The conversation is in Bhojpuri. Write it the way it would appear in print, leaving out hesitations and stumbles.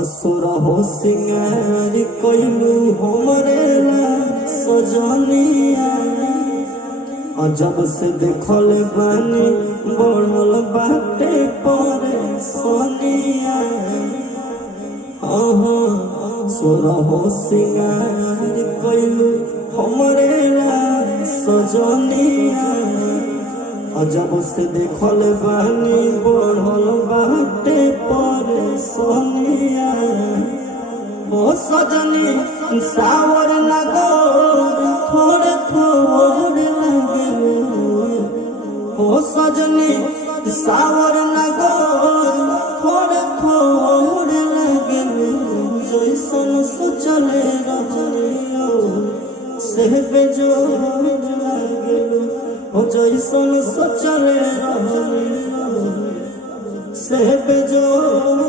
असुर हो सिंगार कोइलू हमरे ला सजनिया अजब से देखल बानी बढ़ल बाटे पर सोनिया सुर हो सिंगार कोइलू हमरे ला सजनिया अजब से देखल बानी बढ़ल बाटे पर सोनिया ओ सजनी सावर लगो थोड़े थोड़े लगे ओ सजनी सावर लगो थोड़े थोड़े लगे जैसन सोचले रहियो से बेजोर लगे ओ जैसन सोचले रहियो से बेजोर